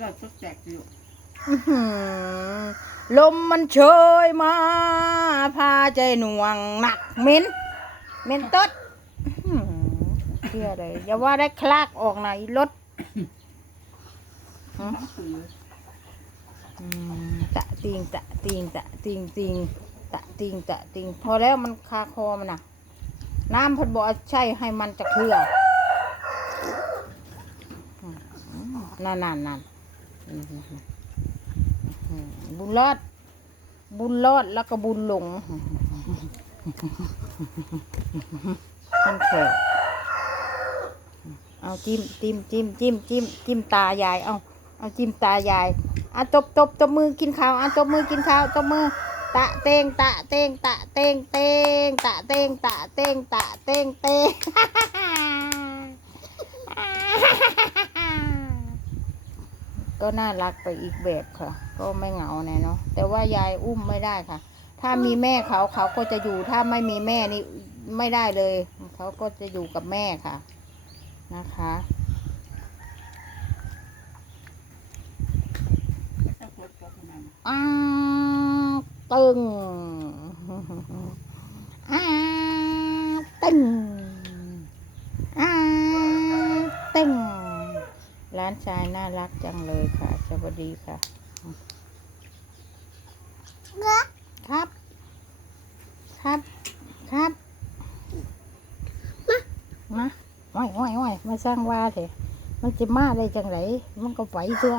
เราตกแตกอยู่ลมมันเชยมา พาใจหน่วงหนักเหม็นเหม็นตดเชื่อเลยอย่าว่าได้คลากออกไหนรถอืมตะติงตะติงตะติงติงตะติงตะติงพอแล้วมันคาคอมันน่ะ น้ำพันบอกใช่ให้มันจะเคลืออืมนั่นนั่นนั่น บุญรอด บุญรอดแล้วก็บุญหลงมันแขกเอาจิ้มจิ้มจิ้มจิ้มจิ้มจิ้มตายาย เอาเอาจิ้มตายายอะตบตบตบมือกินข้าวอะตบมือกินข้าวตบมือ ตะเตงตะเตงตะเตงเตงตะเตงตะเตงตะเตงเตง ก็น่ารักไปอีกแบบค่ะ ก็ไม่เหงาแน่เนาะแต่ว่ายายอุ้มไม่ได้ค่ะ ถ้ามีแม่เขาเขาก็จะอยู่ถ้าไม่มีแม่นี่ไม่ได้เลย เขาก็จะอยู่กับแม่ค่ะนะคะถ้าปวดปวดมันอ้าวตึงอ้าวตึงอ้าวตึงร้าน ชายน่ารักจังเลยค่ะ สวัสดีค่ะ ครับ ครับ ครับ มามาโอ้ยโอ้ยโอ้ยมาสร้างว่าเถอะมันจะมาได้จังไรมันก็ไปตัว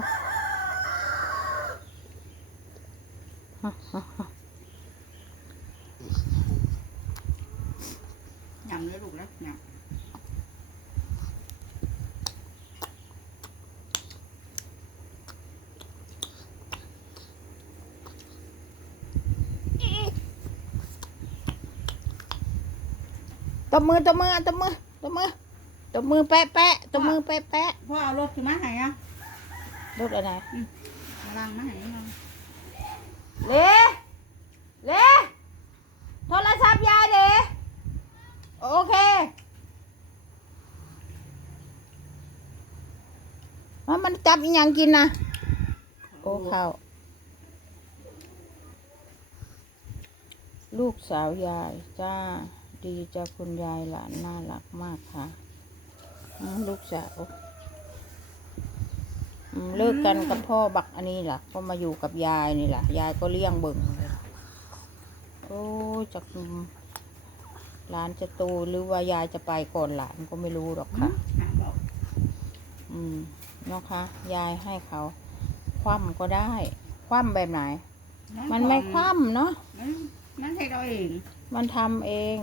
ยำเลยลูกแล้วยำ ต บมือตบมือตบมือตบมือตบมือแปะแปะตบมือแปะแปะพ่อเอารถขึ้นมาให้อะรถอะไรมาล้างมาให้เราเลเลโทรศัพท์ยายเลโอเคว่ามันจับอีหยังกินนะโอ้ข้าวลูกสาวยายจ้า ดีจ้าคุณยายหลานน่ารักมากค่ะอืมลูกสาวอืมเลิกกันกับพ่อบักอันนี้ล่ะ ก็มาอยู่กับยายนี่ล่ะ ยายก็เลี้ยงเบิ่งเลยโอ้ยจากหลานจะโตหรือว่ายายจะไปก่อนหลานก็ไม่รู้หรอกค่ะหาบอกอืมเนาะคะ ยายให้เขา คว่ำก็ได้ คว่ำแบบไหน มันไม่คว่ำเนาะมันมันให้เราเอง มันทำเอง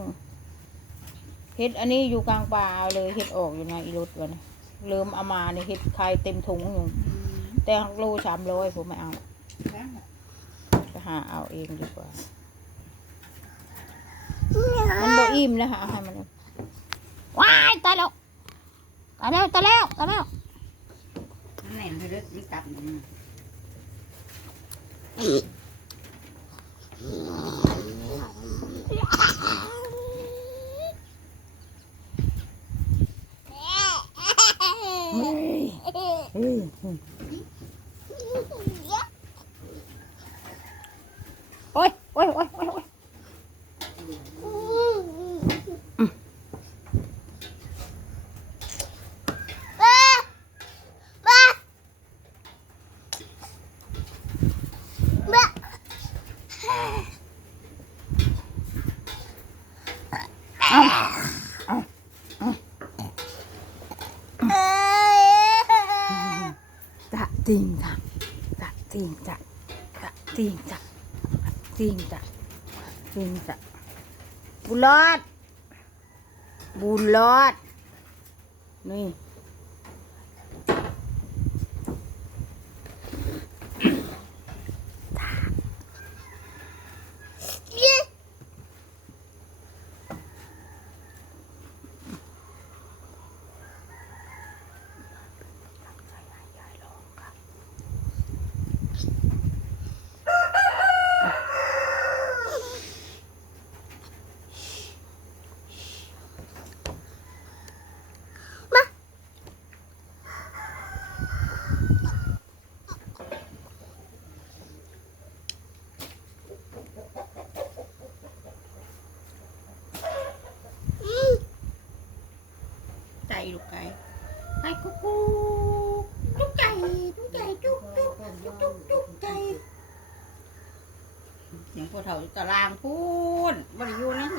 เห็ดอันนี้อยู่กลางป่าเอาเลยเห็ดออกอยู่นะอีรถวันเริ่มเอามาเนี่ยเห็ดใครเต็มถุงอยู่แต่หักโลสามร้อยผมไม่เอาแล้วไปหาเอาเองดีกว่า มันบ่อิ่มแล้วค่ะเอาให้มันว้ายตายแล้วตายแล้วตายแล้วตายแล้วมันแน่นไปเลยนี่ตับนี่ เฮ้ยเฮ้ยโอ้ยโอ้ยโอ้ยโอ้ยโอ้ย ตะติงตะตะติงตะตะติงตะตะติงจ้ะติงจ้ะบุลรอดบุลรอดนี่ ลูกไก่ไก่กุ๊กกุ๊กจุ๊กไก่จุ๊กไก่จุ๊กจุ๊กจุ๊กจุ๊กจุ๊กไก่อย่างพวกเฒ่าอยู่ตารางพูนบริยูนะเฮ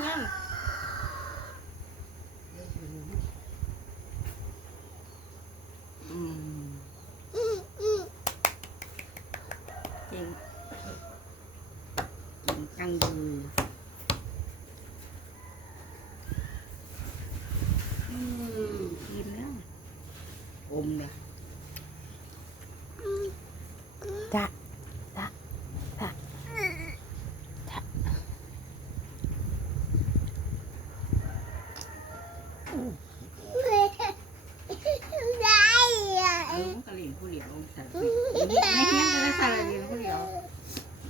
มเลยจ้ะจ้ะจ้ะจ้ะเออมันก็เลี้ยงผู้เดียวใส่ไม่เที่ยงก็ได้ใส่เลี้ยงผู้เดียว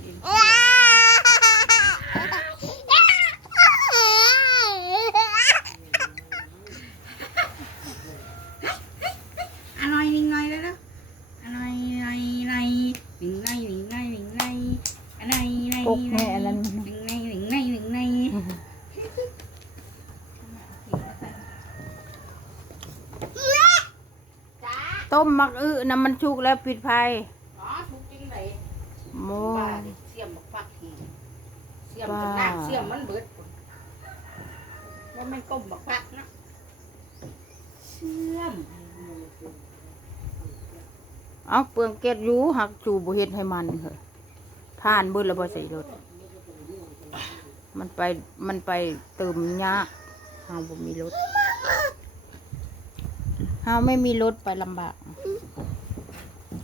เลี้ยงอร่อยนิ่งหน่อยเลยนะอร่อยหน่อยหน่อยหนึ่งหน่อยหนึ่งหน่อยหนึ่งหน่อยอ ร่อยหน่อยปกแม่อันนั้นหนึ่งหน่อยหนึ่งหน่อยหนึ่งหน่อยต้มมักอื้อน้ำมันชุกแล้วปิดไฟอ๋อทุกจริงเลยโมบ้าเสียมบักฟักทีเสียมจนหน้าเสียมมันเบิดว่ามันต้มบักฟักนะเสียมเอาเปลืองเกล็ดยูหักจูบเฮ็ดให้มันเถอะ ผ่านบิดแล้วบ่ใส่รถ มันไปมันไปเติมยาเฮาบ่มีรถเฮาไม่มีรถไปลำบาก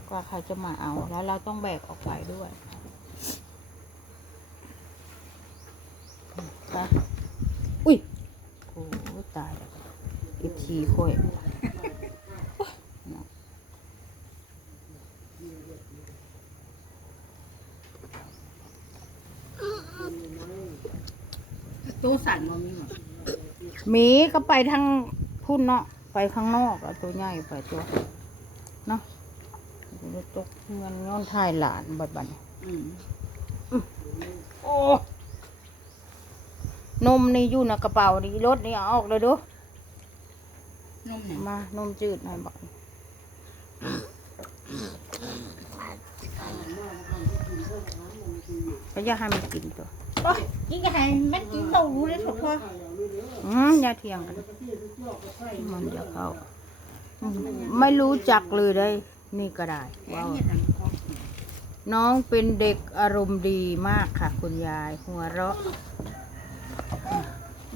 กว่าเขาจะมาเอา แล้วเราต้องแบกออกไปด้วยไปอุ้ยโอ้ตายแล้วอีกทีค่อย ตู้สั่นมันมีหมด หมีก็ไปทางพุ่นเนาะไปข้างนอกอะตัวใหญ่ไปตัวเนาะเดี๋ยวตกเงินย้อนทายหลานบัดบัดนี้อืมโอ้นมนี่อยู่ในกระเป๋านี่รถนี่เอาออกเลยเดูนุ่มเนี่ยมานมจืดหน่อยบอกก็อย่าให้มันกินตัวโอ้ยกินกันให้มันกินเต้ารู้เลยถูกพอ อืมอย่าเถียงกันมันเดี๋ยวเขาไม่รู้จักเลยได้นี่ก็ได้ว้าวน้องเป็นเด็กอารมณ์ดีมากค่ะ คุณยายหัวเราะ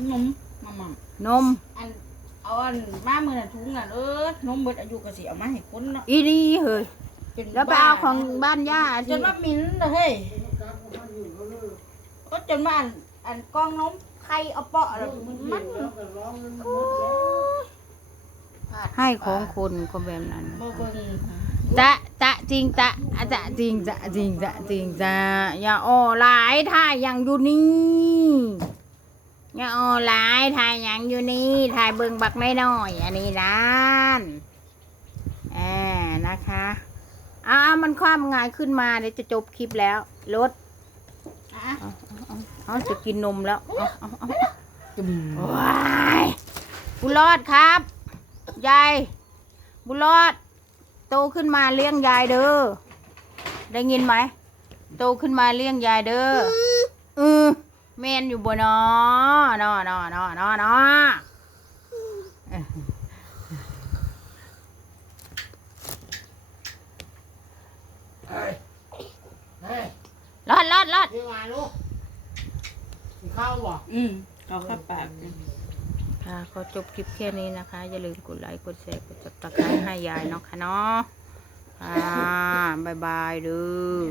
นมมาม่นม อันเอาอันมามือน่ะถุงน่ะเออนมเบิดอายุก็สิเอามาให้คนเนาะอีนี่เฮ้ยแล้วไปเอาของบ้านย่าจนว่ามินเลยเฮ้ยก็จนว่าอันอันกล้องนม ไข่เอาเปาะแล้วมันให้ของคนก็แบบนั้นบ่เบิ่งจะจะจริงจะอะจะจริงจะจริงจะจริงจะอย่าอ้อหลายถ่ายอย่างอยู่นี่อย่าอ้อหลายถ่ายอย่างอยู่นี่ถ่ายเบิ่งบักไม่น้อย อันนี้ด้านแอนะคะอ้ามันความง่ายขึ้นมาเดี๋ยวจะจบคลิปแล้วรถอะ เอาจะกินนมแล้วเอาเอาเอาจุ่มว้ายบุญรอดครับยายบุญรอด โตขึ้นมาเลี้ยงยายเด้อได้ยินไหมโตขึ้นมาเลี้ยงยายเด้อเออแมนอยู่บ่นอนอนอนอนอนอรอดรอดรอดมาลูก ข้าวบ่อืมเอาเข้าปากค่ะขอจบคลิปแค่นี้นะคะ อย่าลืมกดไลค์ กดแชร์ กดจับตะไคร้ให้ยายเนาะค่ะเนาะอ่าบายบายเด้อ